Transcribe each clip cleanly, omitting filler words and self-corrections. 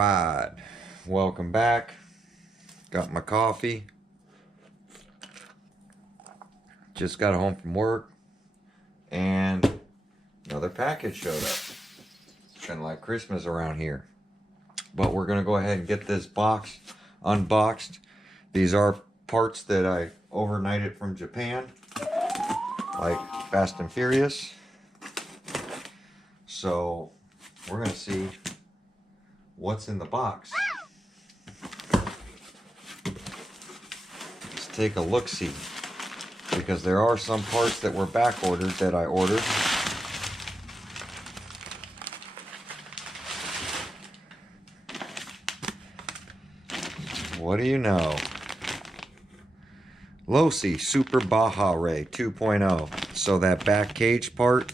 right, welcome back. Got my coffee. Just got home from work and another package showed up. It's been like Christmas around here. But we're gonna go ahead and get this box unboxed. These are parts that I overnighted from Japan, like Fast and Furious. So we're gonna see what's in the box. Let's take a look-see, because there are some parts that were back ordered that I ordered. What do you know? Losi Super Baja Rey 2.0. So that back cage part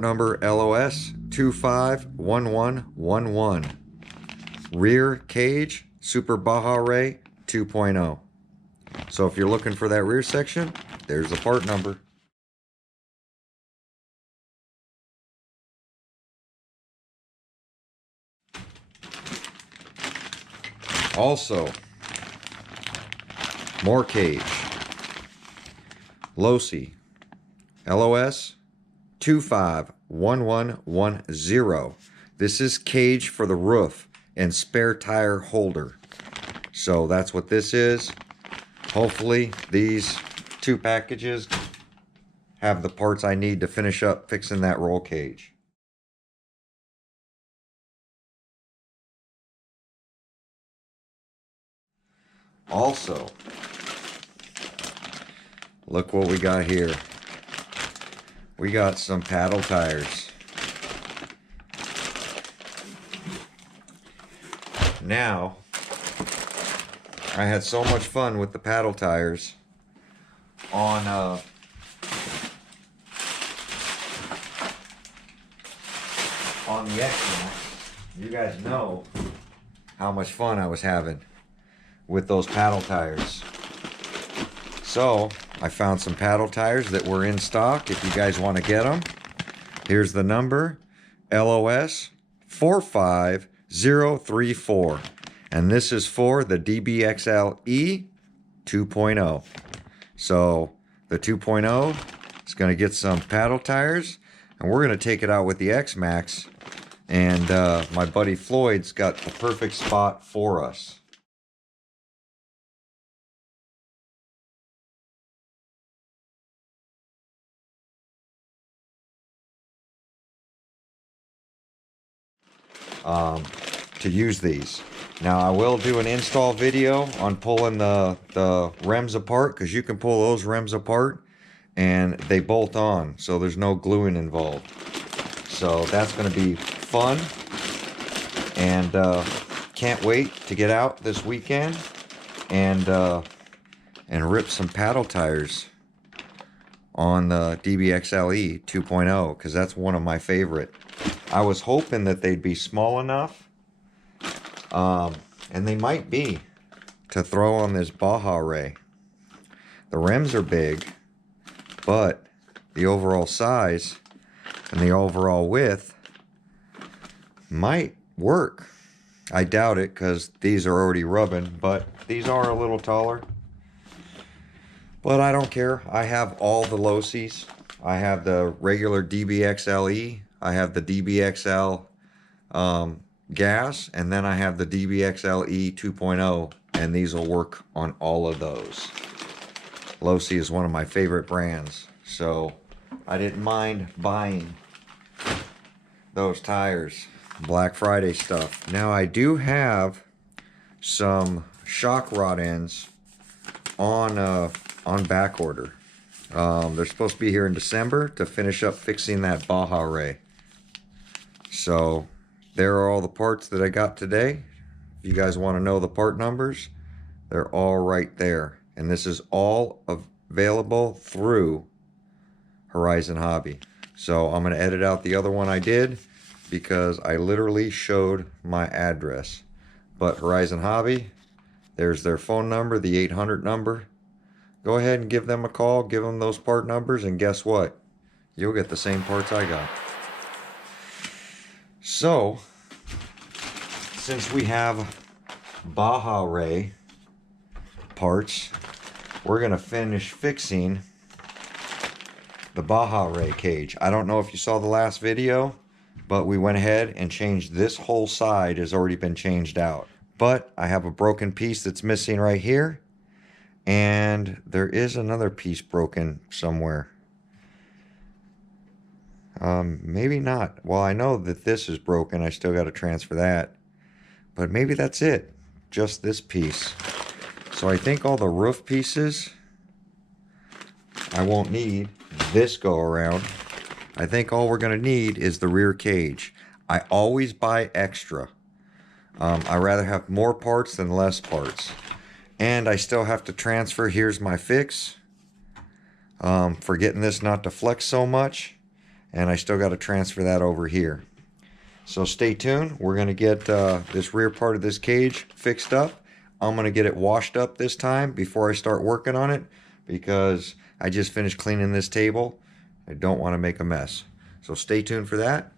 number LOS 251111. Rear cage Super Baja Rey 2.0. So if you're looking for that rear section, there's the part number. Also, more cage. Losi LOS 251110. This is cage for the roof and spare tire holder. So that's what this is. Hopefully these two packages have the parts I need to finish up fixing that roll cage. Also, look what we got here. We got some paddle tires. Now, I had so much fun with the paddle tires on the X-Max. You guys know how much fun I was having with those paddle tires. So I found some paddle tires that were in stock. If you guys want to get them, here's the number, LOS 45034, and this is for the DBXLE 2.0. So the 2.0 is going to get some paddle tires, and we're going to take it out with the X-Max, and my buddy Floyd's got the perfect spot for us. To use these. Now I will do an install video on pulling the rims apart, because you can pull those rims apart and they bolt on, so there's no gluing involved. So that's going to be fun, and can't wait to get out this weekend and rip some paddle tires on the DBXLE 2.0, because that's one of my favorite. I was hoping that they'd be small enough, and they might be, to throw on this Baja Rey. The rims are big, but the overall size and the overall width might work. I doubt it, because these are already rubbing, but these are a little taller. But I don't care. I have all the Losis. I have the regular DBXLE. I have the DBXL gas, and then I have the DBXLE 2.0, and these will work on all of those. Losi is one of my favorite brands, so I didn't mind buying those tires. Black Friday stuff. Now I do have some shock rod ends on back order. They're supposed to be here in December to finish up fixing that Baja Rey. So there are all the parts that I got today. If you guys want to know the part numbers, they're all right there. And this is all available through Horizon Hobby. So I'm going to edit out the other one I did, because I literally showed my address. But Horizon Hobby, there's their phone number, the 800 number. Go ahead and give them a call, give them those part numbers, and guess what? You'll get the same parts I got. So, since we have Baja Rey parts, we're gonna finish fixing the Baja Rey cage. I don't know if you saw the last video, but we went ahead and changed this whole side. Has already been changed out. But I have a broken piece that's missing right here. And there is another piece broken somewhere. Maybe not. Well, I know that this is broken. I still got to transfer that. But maybe that's it. Just this piece. So I think all the roof pieces I won't need this go around. I think all we're going to need is the rear cage. I always buy extra. I rather have more parts than less parts. And I still have to transfer. Here's my fix for getting this not to flex so much. And I still got to transfer that over here. So stay tuned. We're going to get this rear part of this cage fixed up. I'm going to get it washed up this time before I start working on it, because I just finished cleaning this table. I don't want to make a mess. So stay tuned for that.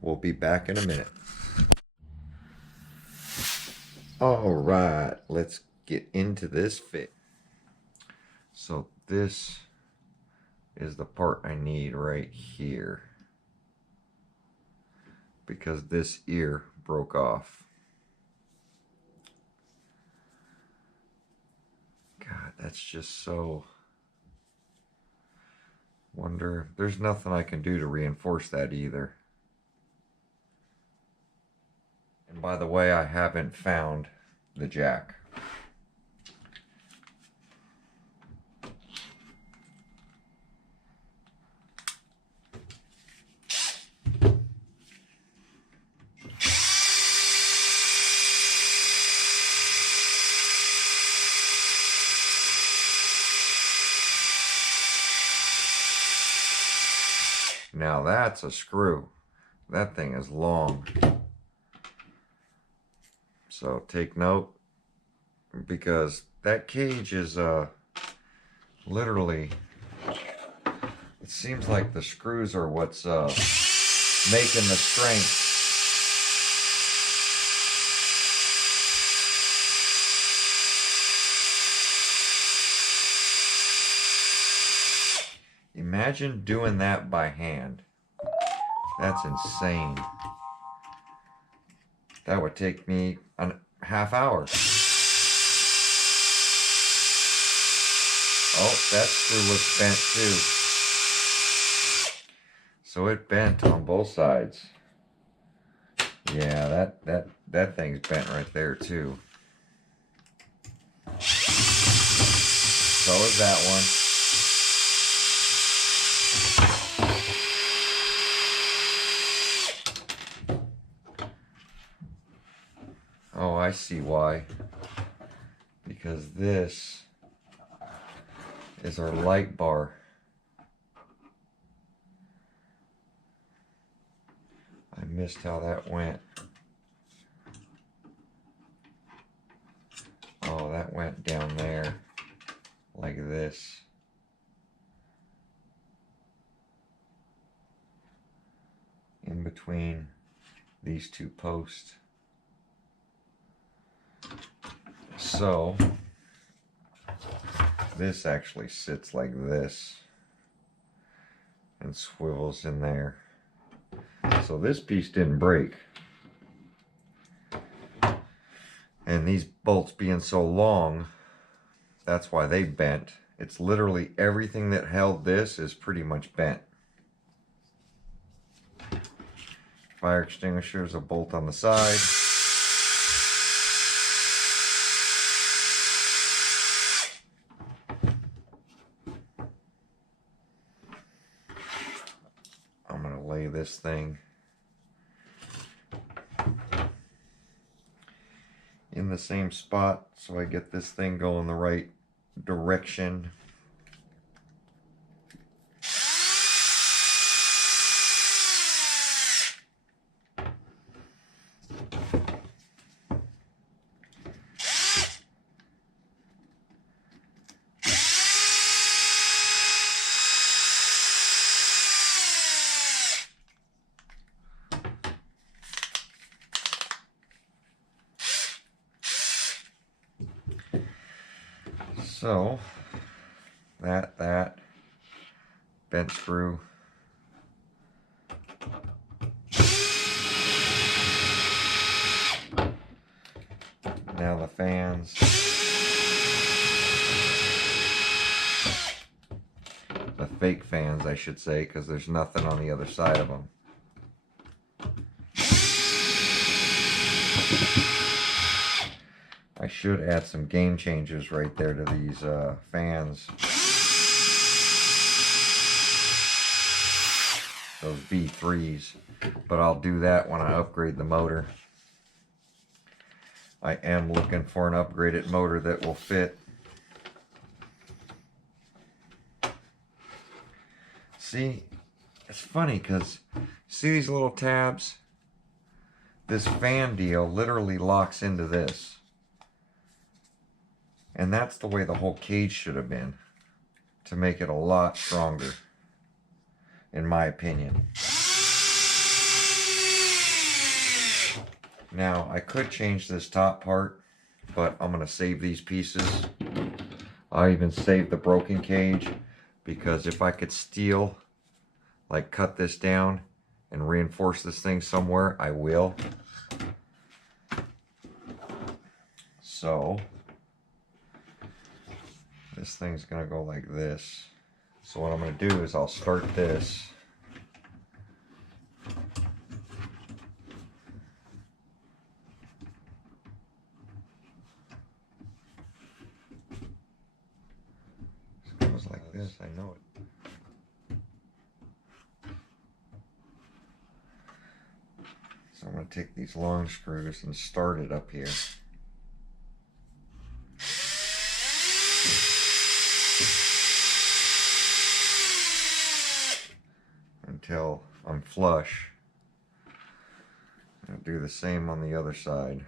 We'll be back in a minute. All right, let's get into this fit. So this is the part I need right here, because this ear broke off. God, that's just so... Wonder, there's nothing I can do to reinforce that either. And by the way, I haven't found the jack. Now that's a screw. That thing is long. So take note, because that cage is literally, it seems like the screws are what's making the strength. Imagine doing that by hand. That's insane. That would take me a half hour. Oh, that screw was bent too. So it bent on both sides. Yeah, that thing's bent right there too. So is that one. Oh, I see why. Because this is our light bar. I missed how that went. Oh, that went down there like this. In between these two posts. So this actually sits like this and swivels in there. So this piece didn't break. And these bolts being so long, that's why they bent. It's literally everything that held this is pretty much bent. Fire extinguisher is a bolt on the side. I'm going to lay this thing in the same spot so I get this thing going the right direction. So that bent screw. Now the fans. The fake fans, I should say, because there's nothing on the other side of them. I should add some game changers right there to these fans. Those V3s. But I'll do that when I upgrade the motor. I am looking for an upgraded motor that will fit. See, it's funny because see these little tabs? This fan deal literally locks into this. And that's the way the whole cage should have been, to make it a lot stronger, in my opinion. Now, I could change this top part, but I'm going to save these pieces. I even saved the broken cage, because if I could steel, like cut this down and reinforce this thing somewhere, I will. So this thing's gonna go like this. So what I'm gonna do is I'll start this. It goes like this, I know it. So I'm gonna take these long screws and start it up here. Until I'm flush. I'll do the same on the other side.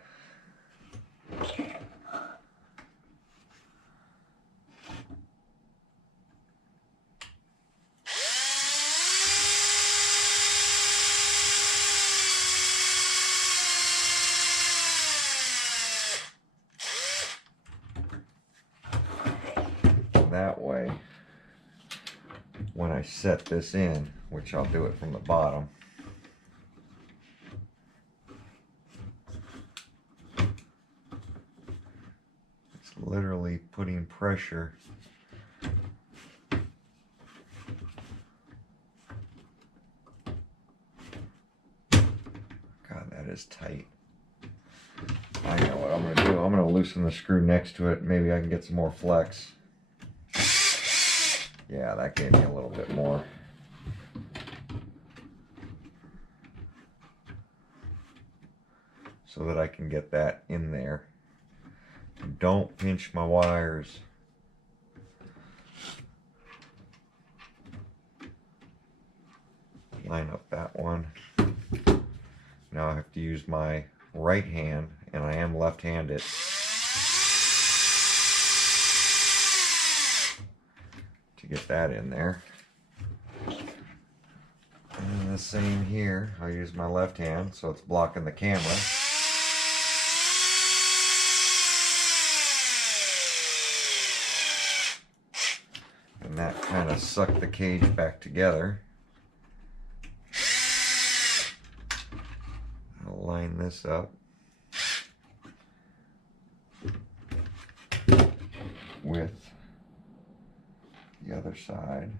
That way, when I set this in, which I'll do it from the bottom, it's literally putting pressure God, that is tight. I know what I'm going to do. I'm going to loosen the screw next to it. Maybe I can get some more flex. Yeah, that gave me a little bit more. So that I can get that in there. Don't pinch my wires. Line up that one. Now I have to use my right hand, and I am left-handed. To get that in there. And the same here. I'll use my left hand so it's blocking the camera. And that kind of sucked the cage back together. I'll line this up with the other side.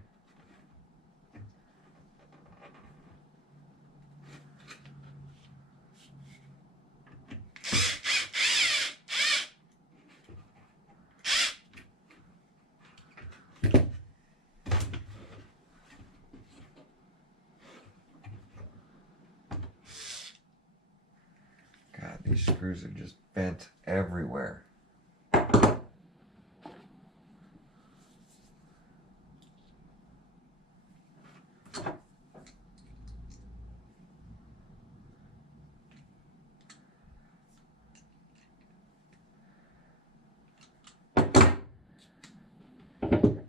God, these screws are just bent everywhere.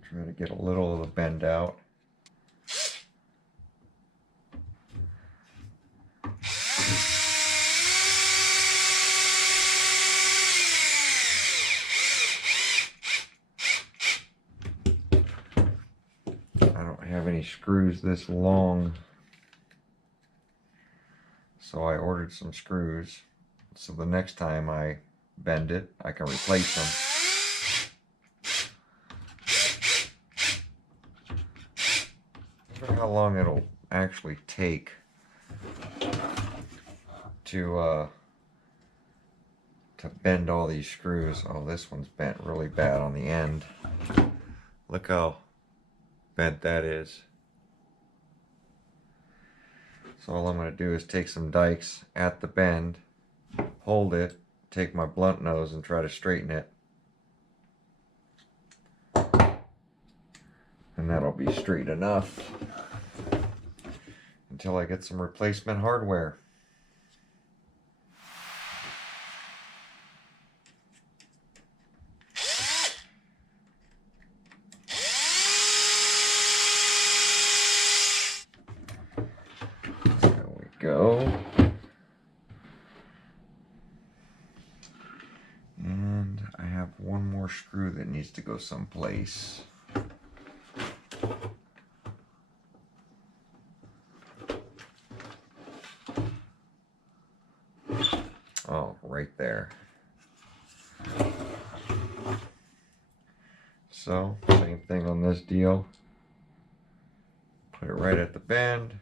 Try to get a little of the bend out. any screws this long, so I ordered some screws so the next time I bend it I can replace them. I wonder how long it'll actually take to bend all these screws. Oh, this one's bent really bad on the end. Look how bent that is. So all I'm going to do is take some dikes at the bend, hold it, take my blunt nose and try to straighten it. And that'll be straight enough until I get some replacement hardware. There we go. And I have one more screw that needs to go someplace. Oh, right there. So, same thing on this deal. Put it right at the bend.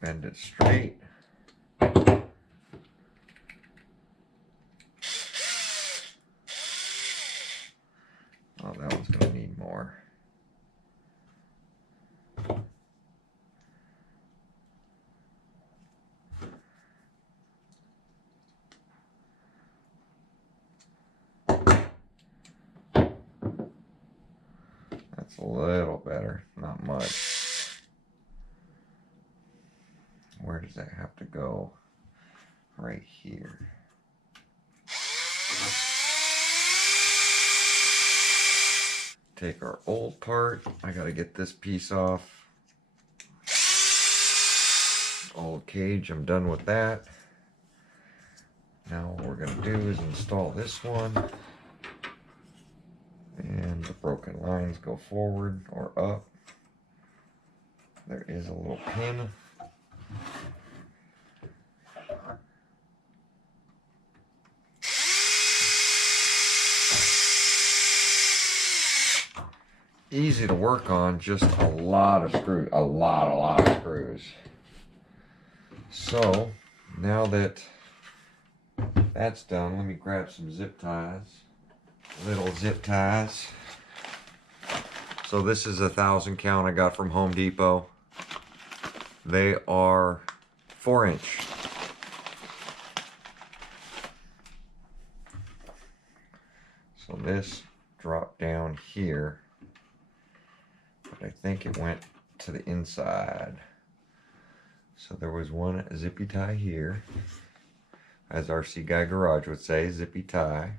Bend it straight. Oh, that one's going to need more. That's a little better, not much. Where does that have to go? Right here. Take our old part. I gotta get this piece off. Old cage, I'm done with that. Now what we're gonna do is install this one. And the broken lines go forward or up. There is a little pin. Easy to work on, just a lot of screws, a lot of screws. So now that that's done, let me grab some zip ties, little zip ties. So this is 1,000 count I got from Home Depot. They are 4-inch. So this dropped down here. I think it went to the inside. So there was one zippy tie here. As RC Guy Garage would say, zippy tie.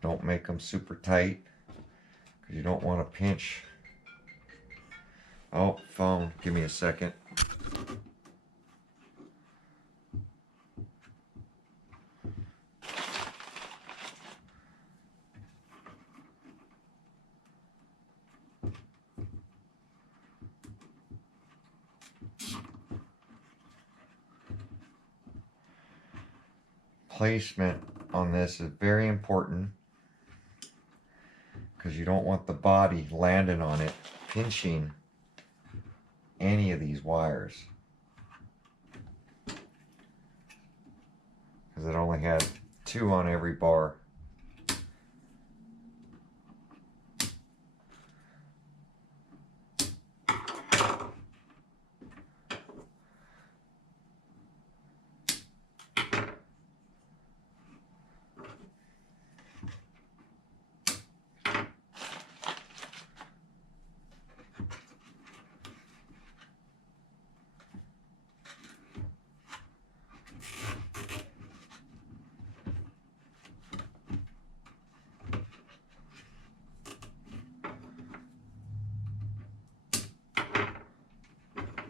Don't make them super tight, because you don't want to pinch. Oh, phone, give me a second. Placement on this is very important, because you don't want the body landing on it, pinching any of these wires. Because it only had 2 on every bar.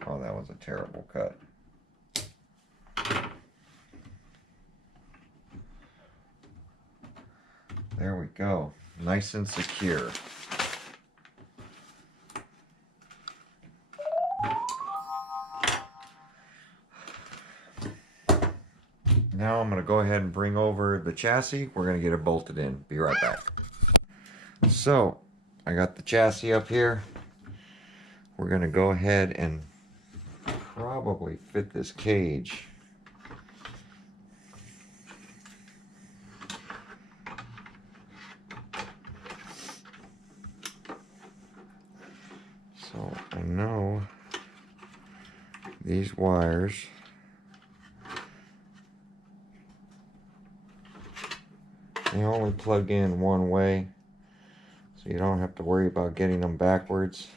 Oh, that was a terrible cut. go. Nice and secure. Now I'm going to go ahead and bring over the chassis. We're going to get it bolted in. Be right back. So, I got the chassis up here. We're going to go ahead and probably fit this cage. So, I know these wires they only plug in one way, so you don't have to worry about getting them backwards.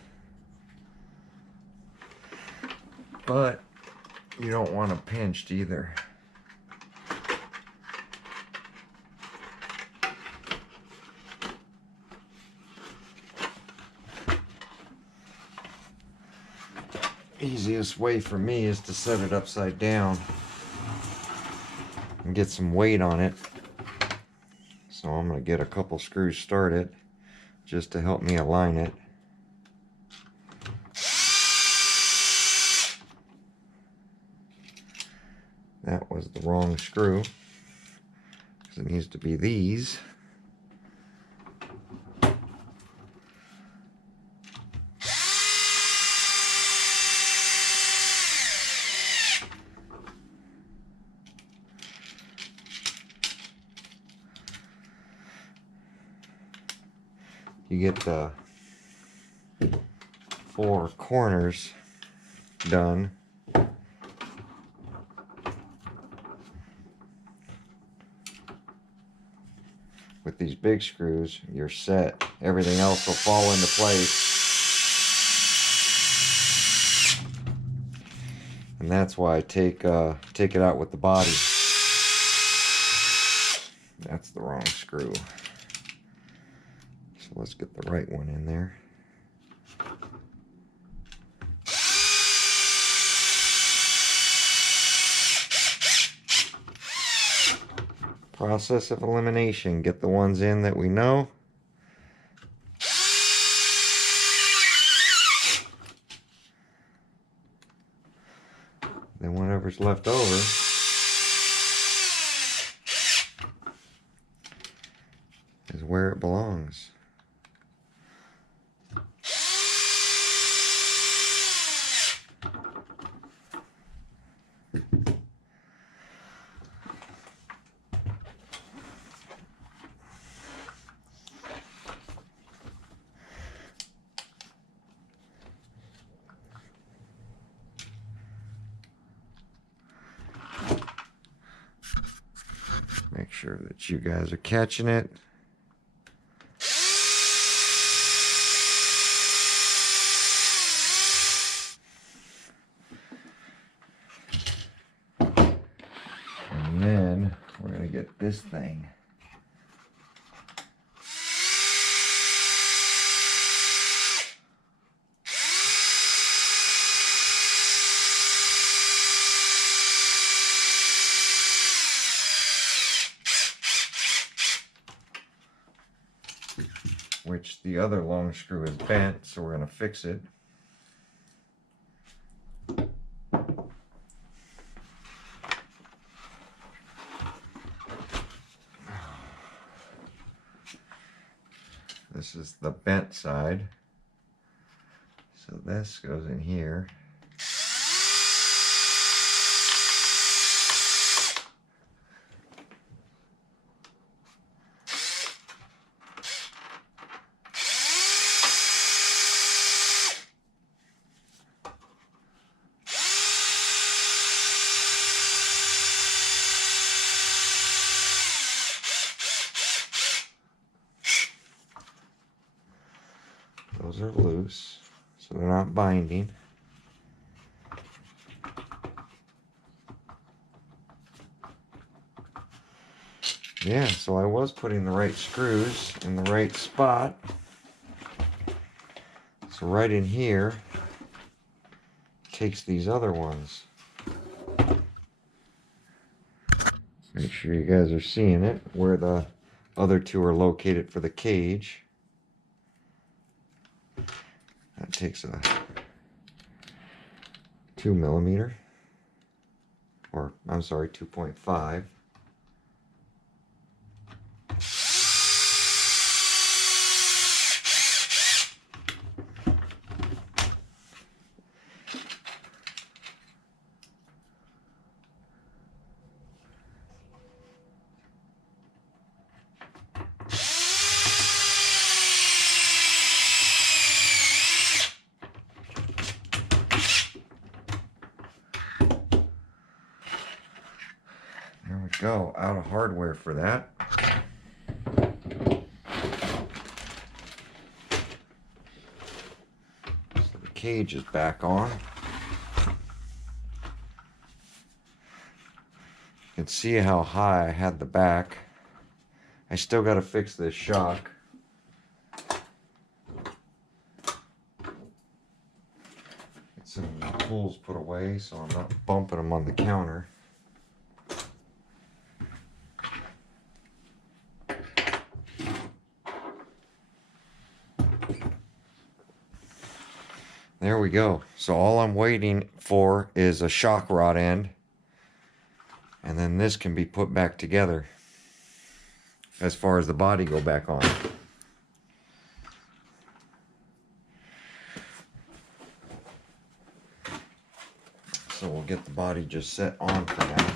But you don't want them pinched either. Easiest way for me is to set it upside down and get some weight on it. So I'm going to get a couple screws started just to help me align it. That was the wrong screw, because it needs to be these. You get the 4 corners done. With these big screws, you're set. Everything else will fall into place. And that's why I take it out with the body. That's the wrong screw. So let's get the right one in there. Process of elimination. Get the ones in that we know. Then whatever's left over is where it belongs. Make sure that you guys are catching it. And then we're going to get this thing. Which the other long screw is bent, so we're going to fix it. This is the bent side. So this goes in here. Those are loose, so they're not binding. Yeah, so I was putting the right screws in the right spot. So right in here takes these other ones. Make sure you guys are seeing it, where the Other two are located for the cage. That takes a 2mm, or I'm sorry, 2.5. There we go, out of hardware for that. So the cage is back on. You can see how high I had the back. I still got to fix this shock. Get some tools put away so I'm not bumping them on the counter. There we go. So all I'm waiting for is a shock rod end, and then this can be put back together as far as the body go back on. So we'll get the body just set on for now.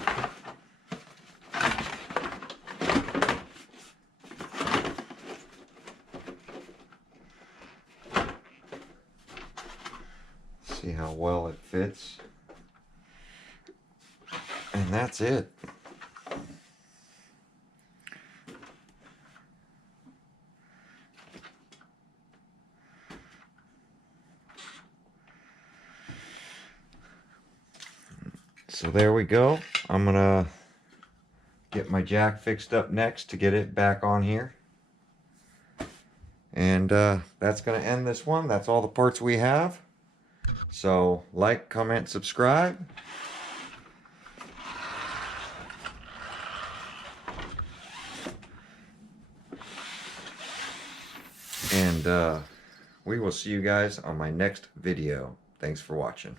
See how well it fits. And that's it. So there we go. I'm gonna get my jack fixed up next to get it back on here. And that's gonna end this one. That's all the parts we have. So like, comment, subscribe. And we will see you guys on my next video. Thanks for watching.